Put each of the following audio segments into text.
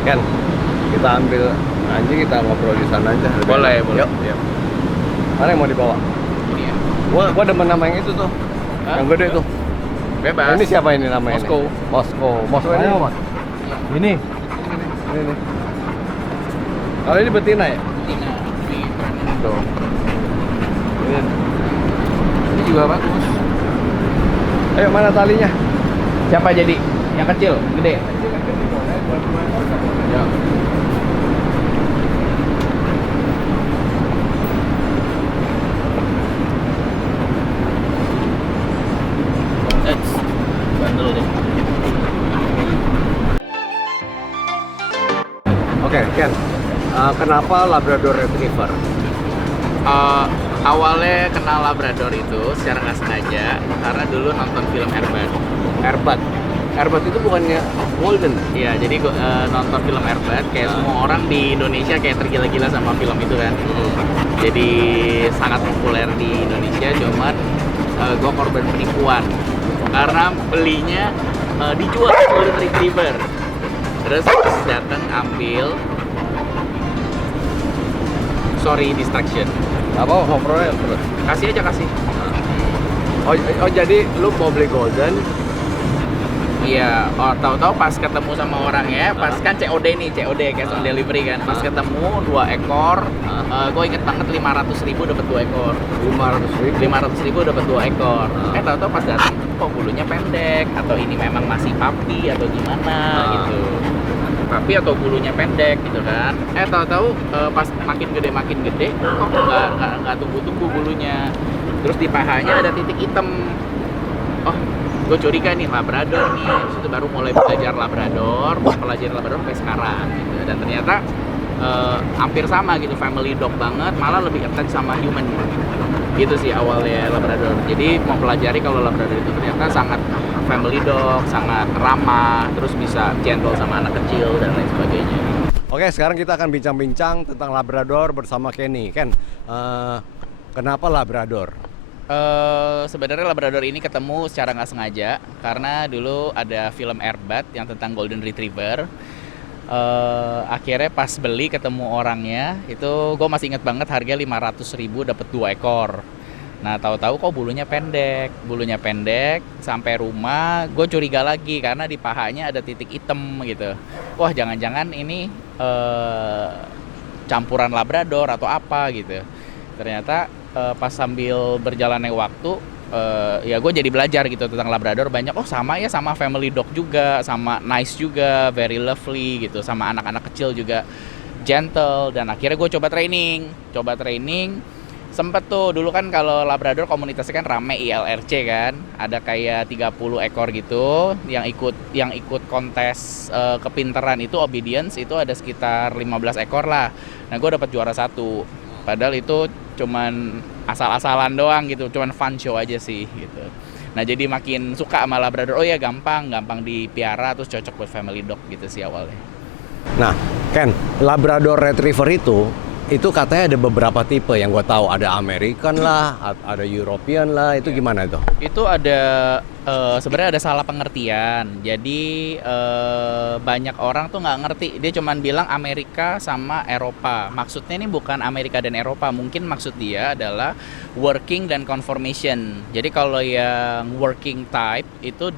Kan kita ambil anjing, kita ngobrol di sana aja. Boleh. Yuk. Yuk. Mana yang mau dibawa? Ini ya. Gua demen nama yang itu tuh. Hah? Yang gede tuh. Bebas. Ini siapa ini namanya? Moskow. Moskow ini apa? Ini. Ini nih. Kalau ini betina ya? Tina. Tuh. Ini. Ini juga bagus. Ayo, mana talinya? Siapa jadi? Yang kecil, gede. Ya. Bandel deh. Oke, Ken. Kenapa Labrador Retriever? Awalnya kenal Labrador itu secara nggak sengaja karena dulu nonton film Airbat. Airbat itu bukannya Golden? Iya, jadi gua nonton film Airbat kayak semua orang di Indonesia kayak tergila-gila sama film itu kan. Jadi sangat populer di Indonesia, cuman gue korban penipuan karena belinya dijual Golden Retriever. Terus datang ambil, sorry distraction. Apa ngobrolnya terus? Kasih aja kasih. Oh, jadi lu mau beli Golden? Iya, tahu-tahu pas ketemu sama orangnya, pas kan COD nih, COD cash on delivery kan. Pas ketemu 2 ekor, gue inget banget 500.000 dapat 2 ekor. 500.000. 500.000 dapat 2 ekor. Tahu-tahu pas datang kok bulunya pendek atau ini memang masih papi atau gimana gitu. Papi atau bulunya pendek gitu kan. Tahu-tahu pas makin gede kok nggak tumbuh bulunya. Terus di pahanya ada titik hitam. Oh, gue curiga nih Labrador nih. Terus itu baru mulai belajar Labrador, pelajari Labrador sampai sekarang gitu. Dan ternyata hampir sama gitu, family dog banget, malah lebih attach sama human gitu sih awalnya Labrador. Jadi mempelajari kalau Labrador itu ternyata sangat family dog, sangat ramah, terus bisa gentle sama anak kecil dan lain sebagainya. Oke, sekarang kita akan bincang-bincang tentang Labrador bersama Kenny. Ken, kenapa Labrador? Sebenarnya Labrador ini ketemu secara nggak sengaja karena dulu ada film Airbat yang tentang Golden Retriever. Akhirnya pas beli ketemu orangnya itu gue masih inget banget harga 500.000 dapat 2 ekor. Nah tahu-tahu kok bulunya pendek sampai rumah gue curiga lagi karena di pahanya ada titik hitam gitu. Wah jangan-jangan ini campuran Labrador atau apa gitu. Ternyata pas sambil berjalannya waktu ya gue jadi belajar gitu tentang Labrador banyak. Oh sama ya, sama family dog juga, sama nice juga, very lovely gitu, sama anak-anak kecil juga gentle. Dan akhirnya gue coba training sempet tuh dulu kan kalau Labrador komunitasnya kan rame ILRC kan, ada kayak 30 ekor gitu yang ikut kontes kepintaran itu obedience itu ada sekitar 15 ekor lah. Nah gue dapat juara 1. Padahal itu cuman asal-asalan doang gitu, cuman fun show aja sih gitu. Nah jadi makin suka sama Labrador. Oh ya gampang dipiara, terus cocok buat family dog gitu sih awalnya. Nah, Ken, Labrador Retriever itu katanya ada beberapa tipe yang gue tahu. Ada American lah, ada European lah. Itu gimana itu? Itu ada sebenarnya ada salah pengertian. Jadi banyak orang tuh nggak ngerti. Dia cuman bilang Amerika sama Eropa. Maksudnya ini bukan Amerika dan Eropa. Mungkin maksud dia adalah working dan conformation. Jadi kalau yang working type itu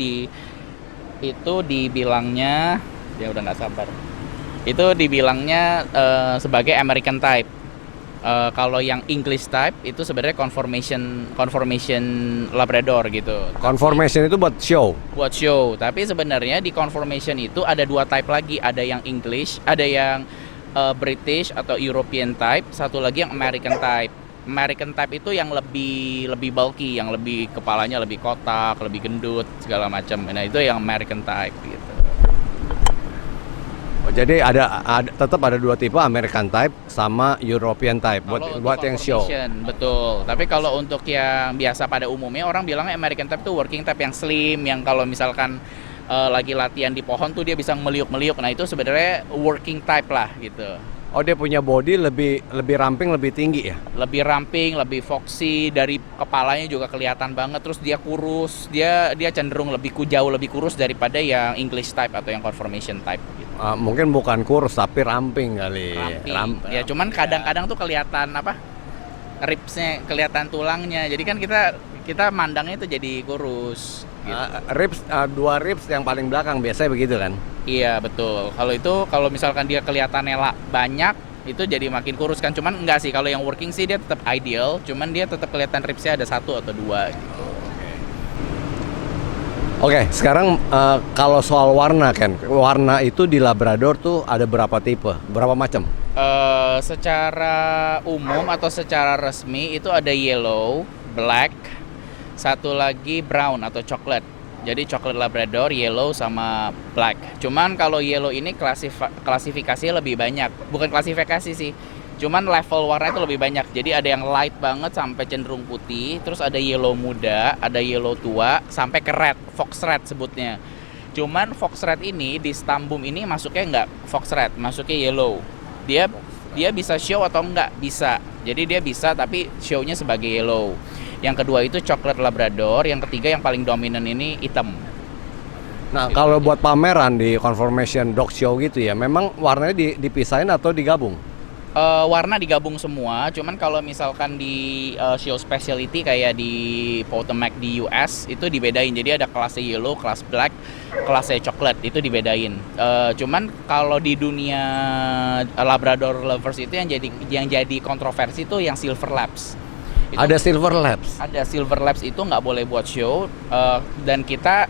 dibilangnya, dia udah nggak sabar. Itu dibilangnya sebagai American type. Kalau yang English type itu sebenarnya conformation Labrador gitu. Conformation itu buat show. Buat show. Tapi sebenarnya di conformation itu ada 2 type lagi. Ada yang English, ada yang British atau European type. Satu lagi yang American type. American type itu yang lebih bulky, yang lebih kepalanya lebih kotak, lebih gendut segala macam. Nah itu yang American type gitu. Oh, jadi tetap ada 2 tipe, American type sama European type buat yang show. Betul. Tapi kalau untuk yang biasa pada umumnya orang bilangnya American type tuh working type yang slim, yang kalau misalkan lagi latihan di pohon tuh dia bisa meliuk-meliuk. Nah itu sebenarnya working type lah gitu. Oh, dia punya body lebih ramping, lebih tinggi ya? Lebih ramping, lebih foxy, dari kepalanya juga kelihatan banget. Terus dia kurus, dia cenderung jauh lebih kurus daripada yang English type atau yang conformation type gitu. Mungkin bukan kurus tapi ramping kali. Ramping. Ya cuman kadang-kadang tuh kelihatan apa? Ribsnya, kelihatan tulangnya. Jadi kan kita mandangnya itu jadi kurus gitu. Dua ribs yang paling belakang biasanya begitu kan? Iya betul. Kalau misalkan dia kelihatannya banyak, itu jadi makin kurus kan. Cuman enggak sih, kalau yang working sih dia tetap ideal. Cuman dia tetap kelihatan ribsnya ada 1 atau 2 gitu. Oke, sekarang kalau soal warna Ken, warna itu di Labrador tuh ada berapa tipe, berapa macam? Secara umum atau secara resmi itu ada yellow, black, satu lagi brown atau coklat. Jadi coklat Labrador, yellow sama black. Cuman kalau yellow ini klasifikasinya lebih banyak. Bukan klasifikasi sih. Cuman level warna itu lebih banyak. Jadi ada yang light banget sampai cenderung putih, terus ada yellow muda, ada yellow tua, sampai ke red, fox red sebutnya. Cuman fox red ini di Stambum ini masuknya nggak fox red, masuknya yellow. Dia bisa show atau nggak? Bisa. Jadi dia bisa tapi show-nya sebagai yellow. Yang kedua itu coklat Labrador, yang ketiga yang paling dominan ini hitam. Nah, kalau buat pameran di Conformation Dog Show gitu ya, memang warnanya dipisahin atau digabung? Warna digabung semua, cuman kalau misalkan di show specialty kayak di Potomac di US itu dibedain. Jadi ada kelasnya yellow, kelas black, kelasnya coklat, itu dibedain. Cuman kalau di dunia Labrador lovers itu yang jadi kontroversi itu yang Silver Labs. Ada Silver Labs? Ada Silver Labs itu nggak boleh buat show, dan kita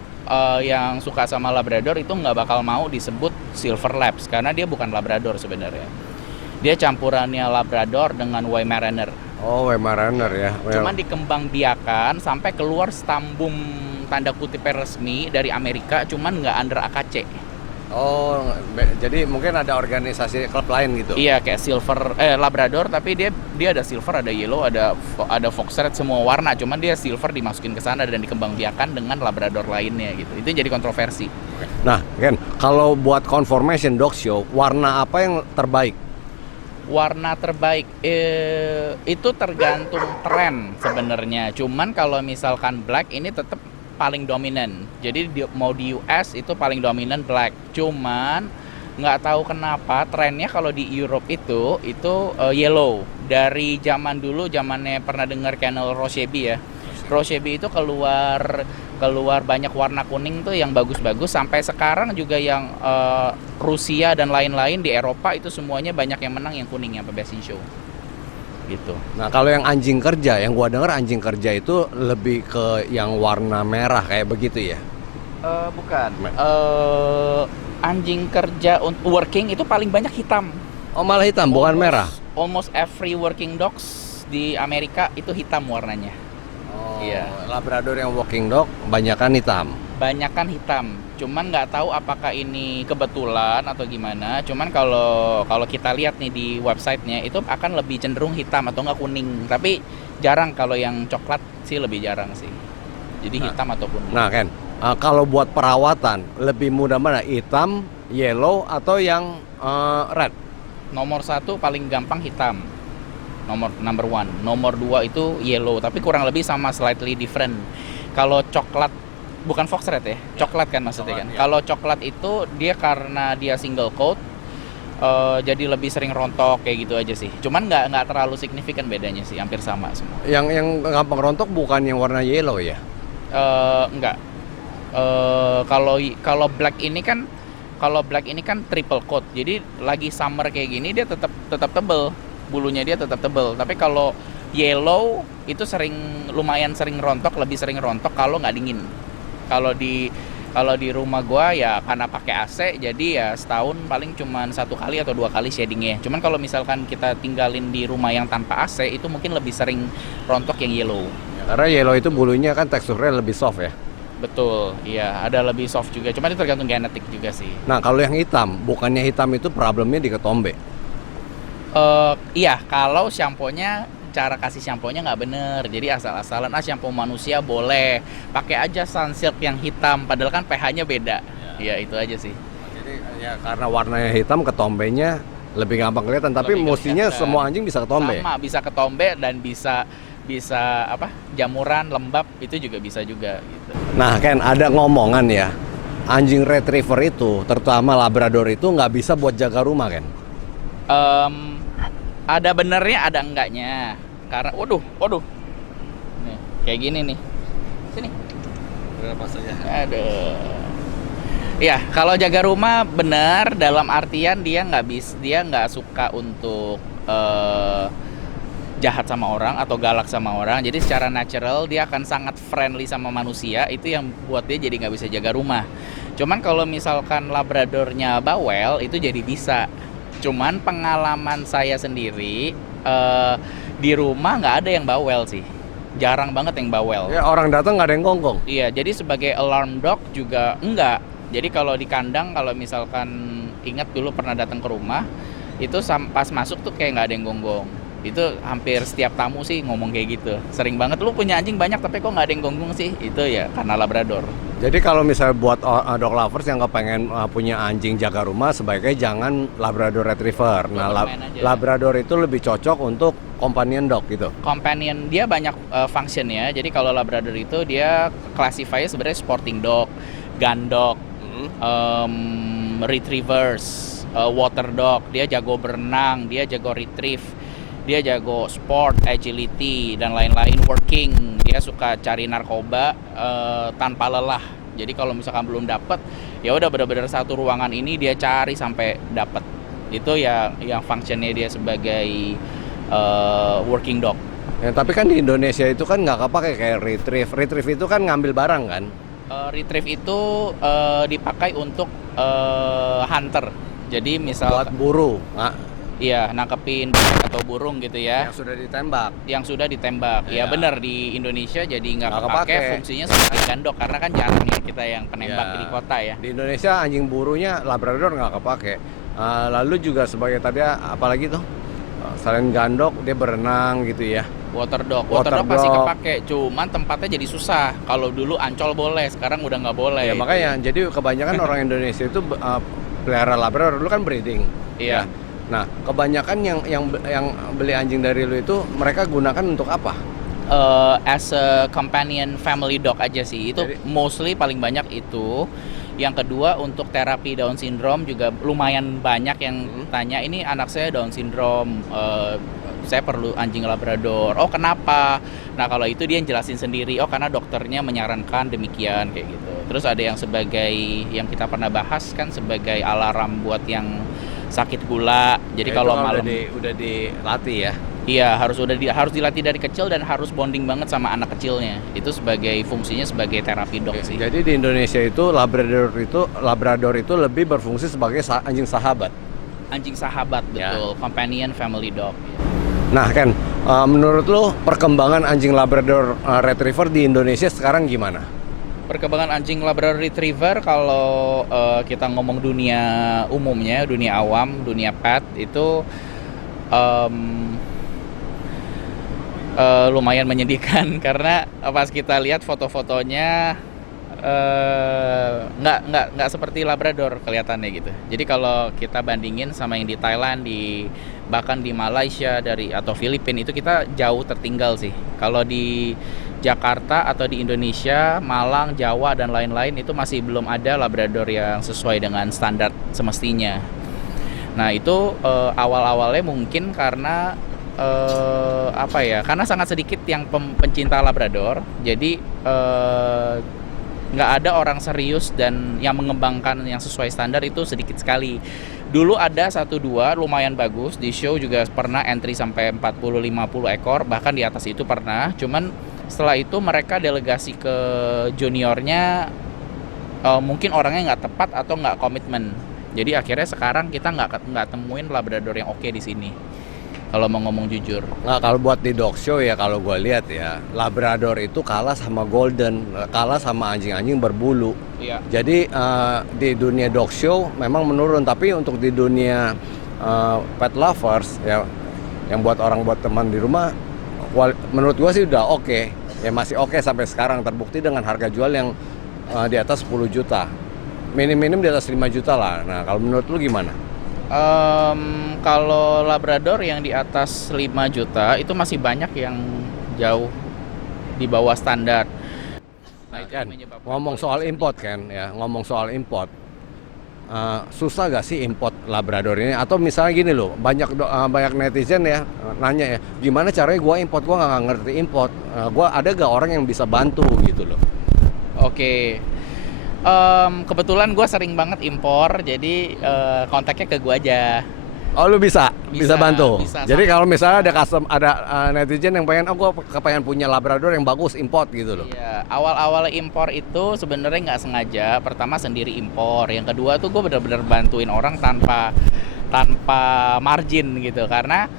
yang suka sama Labrador itu nggak bakal mau disebut Silver Labs karena dia bukan Labrador sebenarnya. Dia campurannya Labrador dengan Weimaraner. Oh, Weimaraner ya. Cuman dikembangbiakan sampai keluar Stambum tanda kutip resmi dari Amerika, cuman nggak under AKC. Oh, jadi mungkin ada organisasi klub lain gitu? Iya, kayak Labrador, tapi dia ada silver, ada yellow, ada fox red, semua warna. Cuman dia silver dimasukin ke sana dan dikembangbiakan dengan Labrador lainnya gitu. Itu jadi kontroversi. Nah, Ken, kalau buat Conformation Dog Show, warna apa yang terbaik? Warna terbaik itu tergantung tren sebenarnya. Cuman kalau misalkan black ini tetap paling dominan. Jadi mau di US itu paling dominan black. Cuman nggak tahu kenapa trennya kalau di Europe itu yellow. Dari zaman dulu, zamannya pernah dengar Kennel Roseby ya. Roseby itu keluar banyak warna kuning tuh yang bagus-bagus, sampai sekarang juga yang Rusia dan lain-lain di Eropa itu semuanya banyak yang menang yang kuning yang Best in Show gitu. Nah, kalau yang anjing kerja, yang gua dengar anjing kerja itu lebih ke yang warna merah kayak begitu ya? Bukan. Anjing kerja untuk working itu paling banyak hitam. Oh, malah hitam, bukan merah? Almost every working dogs di Amerika itu hitam warnanya. Iya. Labrador yang walking dog banyakan hitam. Banyakan hitam. Cuman nggak tahu apakah ini kebetulan atau gimana. Cuman kalau kita lihat nih di websitenya itu akan lebih cenderung hitam atau nggak kuning. Tapi jarang, kalau yang coklat sih lebih jarang sih. Jadi hitam atau kuning. Nah, Ken, kalau buat perawatan lebih mudah mana? Hitam, yellow atau yang red? Nomor 1 paling gampang hitam. Number 1. Nomor 2 itu yellow, tapi kurang lebih sama, slightly different. Kalau coklat, bukan fox red ya, coklat kan maksudnya kan. Iya. Kalau coklat itu dia karena dia single coat, jadi lebih sering rontok kayak gitu aja sih. Cuman nggak terlalu signifikan bedanya sih, hampir sama semua. Yang gampang rontok bukan yang warna yellow ya? Enggak. Kalau black ini kan triple coat. Jadi lagi summer kayak gini dia tetap tebel. Bulunya dia tetap tebel. Tapi kalau yellow itu lumayan sering rontok, lebih sering rontok kalau nggak dingin. Kalau di rumah gua ya karena pakai AC, jadi ya setahun paling cuman 1 kali atau 2 kali shadingnya. Cuman kalau misalkan kita tinggalin di rumah yang tanpa AC itu mungkin lebih sering rontok yang yellow. Ya, karena yellow itu bulunya kan teksturnya lebih soft ya. Betul, iya, ada lebih soft juga. Cuman itu tergantung genetik juga sih. Nah, kalau yang hitam, bukannya hitam itu problemnya di ketombe? Iya, kalau shampoo-nya, cara kasih shampoo-nya nggak bener. Jadi asal-asalan, shampoo manusia boleh. Pakai aja Sunsilk yang hitam, padahal kan pH-nya beda. Iya, itu aja sih. Jadi ya karena warnanya hitam, ketombenya Lebih gampang kelihatan, tapi Lebih mestinya kelihatan. semua anjing bisa ketombe. Sama, bisa ketombe dan bisa apa? Jamuran, lembab itu juga bisa juga gitu. Nah, Ken, ada ngomongan ya, anjing retriever itu, terutama Labrador itu nggak bisa buat jaga rumah, Ken. Em, ada benernya, ada enggaknya. Karena, waduh, nih, kayak gini nih. Sini. Berapa saja? Aduh. Ya, kalau jaga rumah benar dalam artian dia nggak suka untuk jahat sama orang atau galak sama orang. Jadi secara natural dia akan sangat friendly sama manusia. Itu yang buat dia jadi nggak bisa jaga rumah. Cuman kalau misalkan Labradornya bawel itu jadi bisa. Cuman pengalaman saya sendiri di rumah nggak ada yang bawel sih. Jarang banget yang bawel. Ya, orang datang nggak ada yang gonggong. Iya, jadi sebagai alarm dog juga enggak. Jadi kalau di kandang, kalau misalkan ingat dulu pernah datang ke rumah, itu pas masuk tuh kayak nggak ada yang gonggong. Itu hampir setiap tamu sih ngomong kayak gitu. Sering banget, lu punya anjing banyak tapi kok nggak ada yang gonggong sih? Itu ya karena Labrador. Jadi kalau misalnya buat dog lovers yang nggak pengen punya anjing jaga rumah, sebaiknya jangan Labrador Retriever. Nah, Doberman aja. Labrador itu lebih cocok untuk companion dog gitu. Companion dia banyak function ya. Jadi kalau Labrador itu dia classify sebenarnya sporting dog, gun dog, retrievers, water dog. Dia jago berenang, dia jago retrieve, dia jago sport, agility dan lain-lain, working. Dia suka cari narkoba tanpa lelah. Jadi kalau misalkan belum dapat, ya udah benar-benar satu ruangan ini dia cari sampai dapat. Itu ya yang functionnya dia sebagai working dog. Ya, tapi kan di Indonesia itu kan nggak kepake kayak retrieve. Retrieve itu kan ngambil barang kan. Retrieve itu dipakai untuk hunter. Jadi misal Buat buru. Nah, iya, nangkepin bebek atau burung gitu ya. yang sudah ditembak. Yang sudah ditembak. Ya Iya. benar, di Indonesia jadi nggak Nggak kepake, kepake. fungsinya sebagai gandok karena kan jarang ya kita yang penembak Iya. di kota ya. Di Indonesia anjing burunya Labrador nggak kepake. Lalu juga sebagai tadi apalagi tuh selain gandok dia berenang gitu ya. Water dog Water pasti dog. kepake, cuman tempatnya jadi susah. Kalau dulu Ancol boleh, sekarang udah nggak boleh. Ya Itu makanya jadi kebanyakan orang Indonesia itu pelihara Labrador dulu kan breeding. Iya. Ya. Nah, kebanyakan yang beli anjing dari lu itu mereka gunakan untuk apa? As a companion family dog aja sih. Itu Jadi- mostly paling banyak itu. Yang kedua untuk terapi Down syndrome juga lumayan banyak yang tanya, ini anak saya Down syndrome, saya perlu anjing Labrador. Oh kenapa? Nah kalau itu dia yang jelasin sendiri. Oh karena dokternya menyarankan demikian kayak gitu. Terus ada yang sebagai yang kita pernah bahas kan sebagai alarm buat yang sakit gula. Jadi Ya, kalau itu kan malam udah dilatih ya. iya harus dilatih dari kecil dan harus bonding banget sama anak kecilnya. Itu sebagai fungsinya sebagai terapi dog sih. Jadi di Indonesia itu Labrador itu lebih berfungsi sebagai anjing sahabat. Anjing sahabat Ya. betul, companion family dog. Nah, Ken, menurut lo perkembangan anjing Labrador Retriever di Indonesia sekarang gimana? Perkembangan anjing Labrador Retriever kalau kita ngomong dunia umumnya, dunia awam, dunia pet itu lumayan menyedihkan karena pas kita lihat foto-fotonya nggak seperti Labrador kelihatannya gitu. Jadi kalau kita bandingin sama yang di Thailand, bahkan di Malaysia atau Filipina itu kita jauh tertinggal sih. Kalau di Jakarta atau di Indonesia, Malang, Jawa dan lain-lain itu masih belum ada Labrador yang sesuai dengan standar semestinya. Nah itu awal-awalnya mungkin karena karena sangat sedikit yang pencinta Labrador, jadi nggak ada orang serius dan yang mengembangkan yang sesuai standar itu sedikit sekali. Dulu ada 1-2 lumayan bagus, di show juga pernah entry sampai 40-50 ekor, bahkan di atas itu pernah. Cuman setelah itu mereka delegasi ke juniornya, mungkin orangnya nggak tepat atau nggak komitmen. Jadi akhirnya sekarang kita nggak temuin Labrador yang oke di sini. Kalau mau ngomong jujur. Nah, kalau buat di dog show ya kalau gue lihat ya, Labrador itu kalah sama Golden, kalah sama anjing-anjing berbulu. Iya. Jadi di dunia dog show memang menurun, tapi untuk di dunia pet lovers ya, yang buat teman di rumah, menurut gue sih udah oke. Ya masih oke sampai sekarang, terbukti dengan harga jual yang di atas 10 juta. Minim-minim di atas 5 juta lah. Nah, kalau menurut lu gimana? Kalau Labrador yang di atas 5 juta itu masih banyak yang jauh di bawah standar. Nah, itu Kan, yang menyebabkan ngomong soal kualitasnya import kan, ya ngomong soal import. Susah gak sih import Labrador ini? Atau misalnya gini loh, banyak netizen ya nanya ya, gimana caranya gua import? Gua nggak ngerti import. Gua ada gak orang yang bisa bantu gitu loh? Oke. Kebetulan gue sering banget impor, jadi kontaknya ke gue aja. Oh, lu bisa bantu. Bisa. Jadi kalau misalnya ada netizen yang pengen, gue kepengen punya Labrador yang bagus, import gitu loh. Iya, awal-awal impor itu sebenarnya nggak sengaja. Pertama sendiri impor, yang kedua tuh gue bener-bener bantuin orang tanpa margin gitu, karena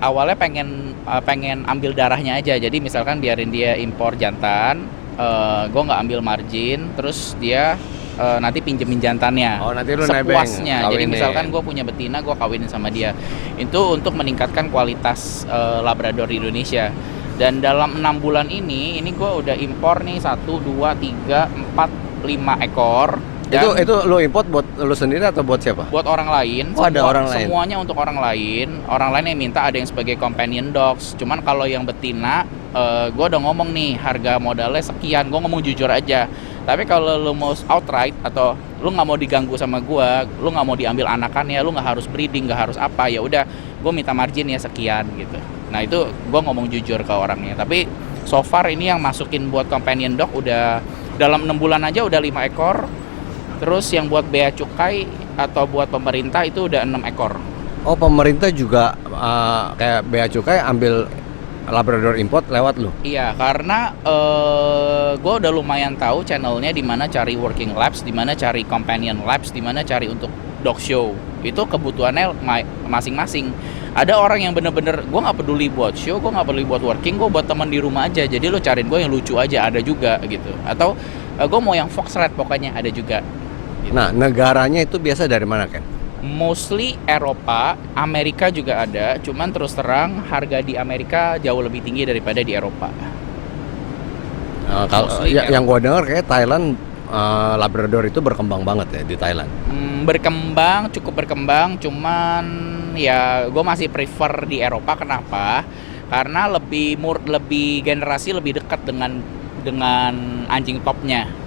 awalnya pengen ambil darahnya aja. Jadi misalkan biarin dia impor jantan, gue nggak ambil margin, terus dia nanti pinjemin jantannya. Oh, nanti lu nebeng, sepuasnya. Jadi kawinin. misalkan gue punya betina, gue kawinin sama dia. Itu untuk meningkatkan kualitas Labrador di Indonesia. Dan dalam 6 bulan ini gue udah impor nih 1, 2, 3, 4, 5 ekor. Dan Itu lu import buat lu sendiri atau buat siapa? buat orang lain. Oh, ada orang lain. Semuanya untuk orang lain yang minta, ada yang sebagai companion dogs. Cuman kalau yang betina, gue udah ngomong nih harga modalnya sekian, gue ngomong jujur aja. Tapi kalau lu mau outright atau lu nggak mau diganggu sama gue, lu nggak mau diambil anakannya, lu nggak harus breeding, nggak harus apa, ya udah gue minta margin ya sekian gitu. Nah itu gue ngomong jujur ke orangnya. Tapi so far ini yang masukin buat companion dog udah dalam 6 bulan aja udah 5 ekor. Terus yang buat bea cukai atau buat pemerintah itu udah 6 ekor. Oh, pemerintah juga kayak bea cukai ambil Labrador import lewat lu? Iya, karena gue udah lumayan tahu channelnya di mana cari working labs, di mana cari companion labs, di mana cari untuk dog show. Itu kebutuhannya masing-masing. Ada orang yang bener-bener gue nggak peduli buat show, gue nggak peduli buat working, gue buat teman di rumah aja. Jadi lo cariin gue yang lucu aja, ada juga gitu. Atau gue mau yang fox red pokoknya, ada juga. Gitu. Nah, negaranya itu biasa dari mana, Ken? Mostly Eropa, Amerika juga ada, cuman terus terang harga di Amerika jauh lebih tinggi daripada di Eropa. Kalau Mostly yang gue dengar kayak Thailand, Labrador itu berkembang banget ya di Thailand. Cukup berkembang, cuman ya gue masih prefer di Eropa. Kenapa? Karena lebih generasi lebih dekat dengan anjing topnya.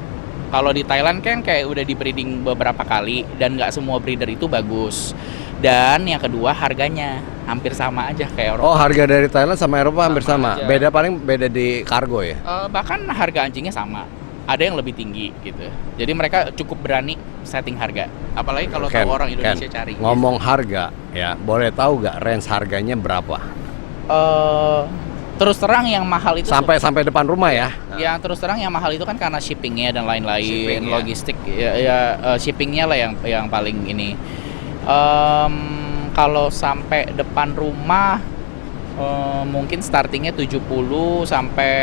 Kalau di Thailand kan kayak udah di breeding beberapa kali dan nggak semua breeder itu bagus. Dan yang kedua harganya hampir sama aja kayak Eropa. Oh, harga dari Thailand sama Eropa hampir sama. aja. Beda di kargo ya. Bahkan harga anjingnya sama. Ada yang lebih tinggi gitu. Jadi mereka cukup berani setting harga. Apalagi kalau tahu orang Indonesia cari. Ngomong harga ya, boleh tahu nggak range harganya berapa? Terus terang yang mahal itu Sampai depan rumah ya. yang terus terang yang mahal itu kan karena shippingnya dan lain-lain, Shipping, ya. logistik shippingnya lah yang paling ini. Kalau sampai depan rumah mungkin startingnya 70 sampai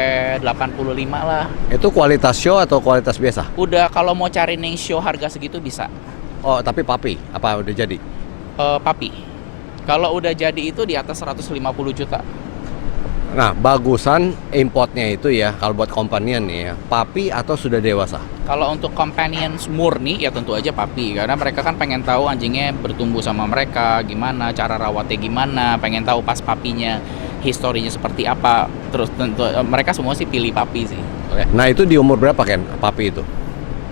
85 lah. Itu kualitas show atau kualitas biasa? Udah kalau mau cari ning show harga segitu bisa. Oh, tapi papi apa udah jadi? Papi. Kalau udah jadi itu di atas 150 juta. Nah, bagusan importnya itu ya, kalau buat companion nih ya, papi atau sudah dewasa? Kalau untuk companion murni ya tentu aja papi, karena mereka kan pengen tahu anjingnya bertumbuh sama mereka gimana, cara rawatnya gimana, pengen tahu pas papinya historinya seperti apa. Terus tentu mereka semua sih pilih papi sih. Nah, itu di umur berapa Ken, papi itu?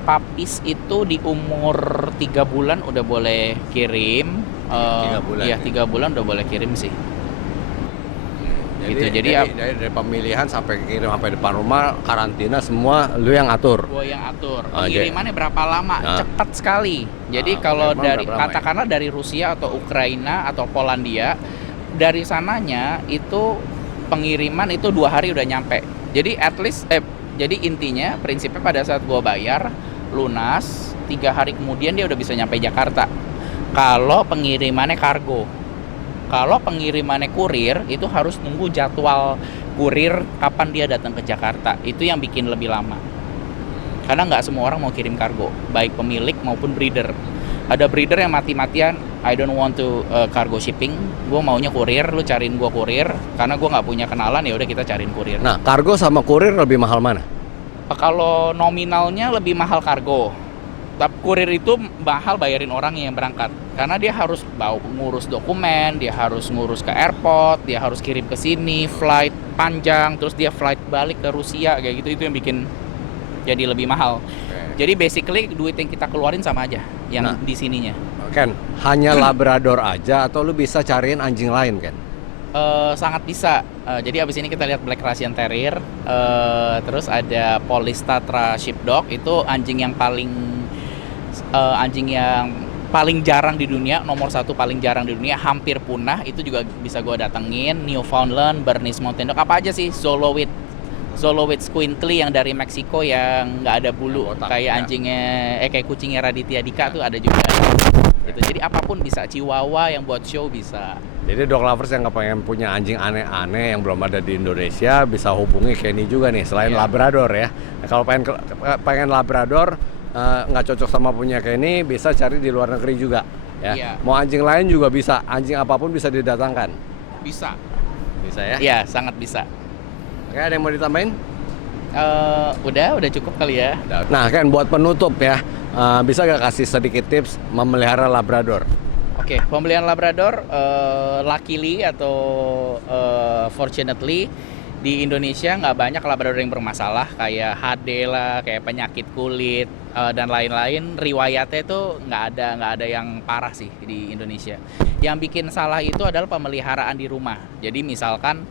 Papis itu di umur 3 bulan udah boleh kirim. 3 bulan. Iya, 3 bulan udah boleh kirim sih. Jadi dari pemilihan sampai kirim sampai depan rumah, karantina semua lu yang atur. Gua yang atur. Oh, Pengirimannya berapa lama? Nah. Cepat sekali. Jadi kalau pengiriman dari berapa lama ya? katakanlah dari Rusia atau Ukraina atau Polandia, dari sananya itu pengiriman itu 2 hari udah nyampe. Jadi at least jadi intinya prinsipnya pada saat gua bayar lunas 3 hari kemudian dia udah bisa nyampe Jakarta. Kalau pengirimannya kargo. Kalau pengirimannya kurir itu harus nunggu jadwal kurir kapan dia datang ke Jakarta. Itu yang bikin lebih lama. Karena nggak semua orang mau kirim kargo, baik pemilik maupun breeder. Ada breeder yang mati-matian, I don't want to cargo shipping, gue maunya kurir, lu cariin gue kurir. Karena gue nggak punya kenalan, ya udah kita cariin kurir. Nah, kargo sama kurir lebih mahal mana? Kalau nominalnya lebih mahal kargo. Tapi kurir itu mahal bayarin orang yang berangkat karena dia harus ngurus dokumen, dia harus ngurus ke airport, dia harus kirim ke sini, flight panjang, terus dia flight balik ke Rusia kayak gitu, itu yang bikin jadi lebih mahal. Jadi basically duit yang kita keluarin sama aja yang di sininya. Ken, hanya Labrador aja atau lu bisa cariin anjing lain, Ken? Sangat bisa. Jadi abis ini kita lihat Black Russian Terrier, terus ada Polish Tatra Sheepdog, itu anjing yang paling jarang di dunia, nomor 1 paling jarang di dunia, hampir punah, itu juga bisa gue datengin. Newfoundland, Bernese Mountain Dog, apa aja sih, Zolowitz Squintly yang dari Meksiko yang nggak ada bulu, kayak anjingnya, kayak kucingnya Raditya Dika tuh ada juga. Gitu. Jadi apapun bisa, Chihuahua yang buat show bisa. Jadi dog lovers yang pengen punya anjing aneh-aneh yang belum ada di Indonesia bisa hubungi Kenny juga nih, selain Labrador ya. Nah, kalau pengen Labrador nggak cocok sama punya Kenny, bisa cari di luar negeri juga ya. Mau anjing lain juga bisa, anjing apapun bisa didatangkan. Bisa ya? Iya, sangat bisa. Oke, ada yang mau ditambahin? Udah cukup kali ya. Nah, Ken, buat penutup ya, bisa gak kasih sedikit tips memelihara Labrador? Oke, pembelian Labrador, luckily atau fortunately di Indonesia nggak banyak Labrador yang bermasalah kayak HD lah, kayak penyakit kulit dan lain-lain. Riwayatnya itu nggak ada yang parah sih di Indonesia. Yang bikin salah itu adalah pemeliharaan di rumah. Jadi misalkan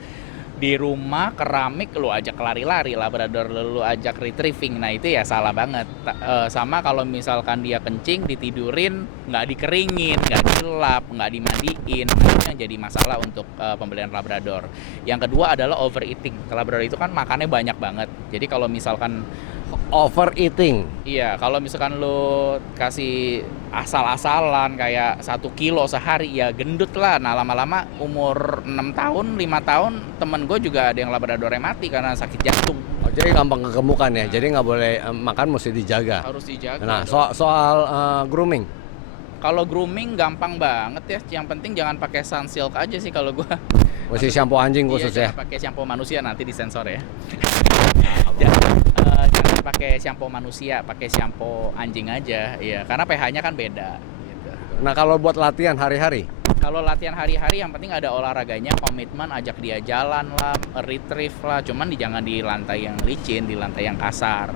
di rumah keramik lu ajak lari-lari, Labrador lu ajak retrieving, nah itu ya salah banget. Sama kalau misalkan dia kencing ditidurin, nggak dikeringin, nggak dilap, nggak dimandiin, nah itu yang jadi masalah untuk pembelian Labrador. Yang kedua adalah overeating. Labrador itu kan makannya banyak banget, jadi kalau misalkan overeating, iya, kalau misalkan lu kasih asal-asalan kayak 1 kilo sehari, ya gendut lah. Nah lama-lama umur 6 tahun, 5 tahun, temen gue juga ada yang Labrador yang mati karena sakit jantung. Oh, jadi gampang kegemukan ya, jadi nggak boleh makan, mesti dijaga. Harus dijaga. Nah, soal grooming. Kalau grooming gampang banget ya, yang penting jangan pakai Sunsilk aja sih kalau gue. Mesti shampoo anjing khusus ya? Jangan pakai shampoo manusia, nanti disensor ya. Jangan pakai shampoo manusia, pakai shampoo anjing aja, ya karena pH-nya kan beda. Gitu. Nah, kalau buat latihan hari-hari? Kalau latihan hari-hari yang penting ada olahraganya, komitmen, ajak dia jalan lah, retrieve lah, cuman jangan di lantai yang licin, di lantai yang kasar.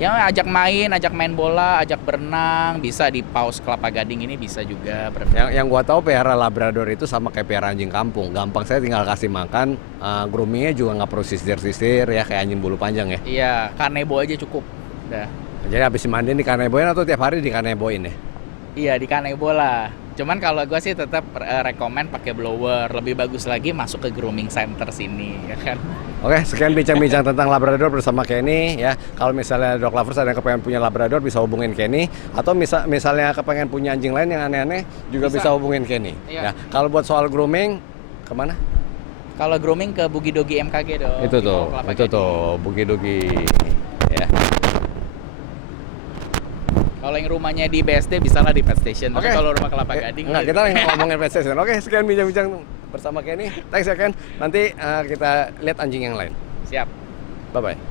Ya ajak main bola, ajak berenang, bisa di Paus Kelapa Gading ini bisa juga berenang. Yang gua tahu pelihara Labrador itu sama kayak pelihara anjing kampung, gampang, saya tinggal kasih makan, groomingnya juga nggak perlu sisir-sisir ya kayak anjing bulu panjang ya. Iya, kanebo aja cukup. Udah. Jadi habis dimandiin di kaneboin atau tiap hari di kaneboin ya? Iya, di kanebo lah. Cuman kalau gue sih tetap rekomen pakai blower. Lebih bagus lagi masuk ke grooming center sini, ya kan. Oke, sekian bincang-bincang tentang Labrador bersama Kenny ya. Kalau misalnya dog lovers ada yang kepengen punya Labrador bisa hubungin Kenny, atau misalnya kepengen punya anjing lain yang aneh-aneh juga bisa hubungin Kenny. Iya. Ya, kalau buat soal grooming kemana? Kalau grooming ke Boogie Dogi MKG dong. Itu tuh Boogie Dogi ya. Kalau yang rumahnya di BSD bisa lah di Pet Station. Tapi kalau rumah Kelapa Gading enggak, kita ngomongin Pet Station. Oke, sekian bincang-bincang bersama Kenny. Thanks ya Ken. Nanti kita lihat anjing yang lain. Siap. Bye bye.